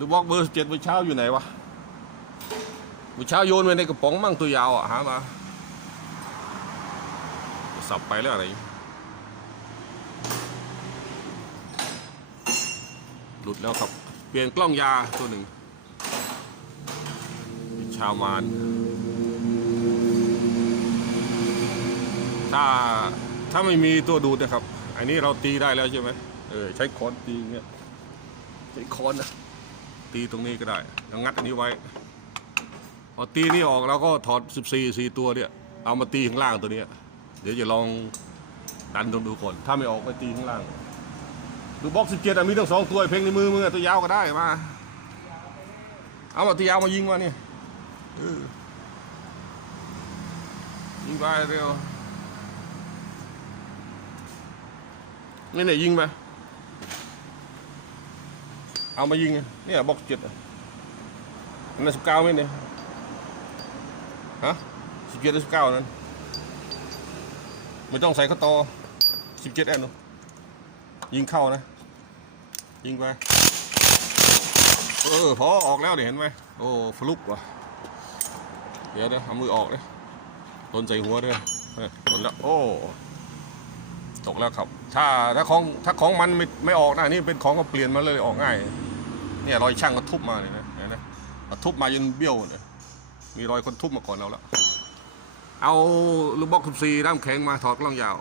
ลูบล็อกเบอร์เจ็ดเมื่อเช้าอยู่ไหนวะเมื่อเช้าโยนไว้ในกระป๋องมั่งตัวยาวอะหามาสับไปแล้วอะไรหลุดแล้วครับ เปลี่ยนกล้องยาตัวหนึ่ง ชาวมานถ้าถ้าไม่มีตัวดูดนะครับ อันนี้เราตีได้แล้วใช่ไหมเออใช้ค้อนตีเงี้ยใช้ค้อนนะ ตีตรงนี้ก็ได้แล้วงัดอันนี้ไว้ พอตีนี่ออกเราก็ถอด 14 4 ตัวเนี่ย เอามาตีข้างล่างตัวนี้เดี๋ยวจะลองดันตรงดูก่อน ถ้าไม่ออกไปตีข้างล่าง ดูบล็อก 17อะมีทั้งสองตัวเพลงในมือมึงอตัวยาวก็ได้มา เอามาตัวยาวมายิงมาเนี่ยยิงไปเร็วนี่เนี่ยยิงไป เอามายิง เนี่ยบล็อกเจ็ดอะอันนั้นสิบเก้าไหมเนี่ยฮะสิบเจ็ดหรือสิบเก้านั้นไม่ต้องใส่ข้าวตอสิบเจ็ดแอนยิงเข้านะ ยิงไป เออพอออกแล้วเนี่ยเห็นไหมโอ้ฟลุกว่ะเดี๋ยวเดี๋ยวเอามือออกเลยโดนใส่หัวด้วยโดนแล้วโอ้ ตกแล้วครับ ถ้าถ้าของถ้าของมันไม่ไม่ออกนะนี่เป็นของก็เปลี่ยนมาเลยออกง่าย เนี่ยรอยช่างก็ทุบมาเลยนะเห็นไหมทุบมาจนเบี้ยวเลยมีรอยคนทุบมาก่อนเราแล้ว เอาลูกบล็อกสิบสี่ด้างแข็งมาถอดกล้องยาว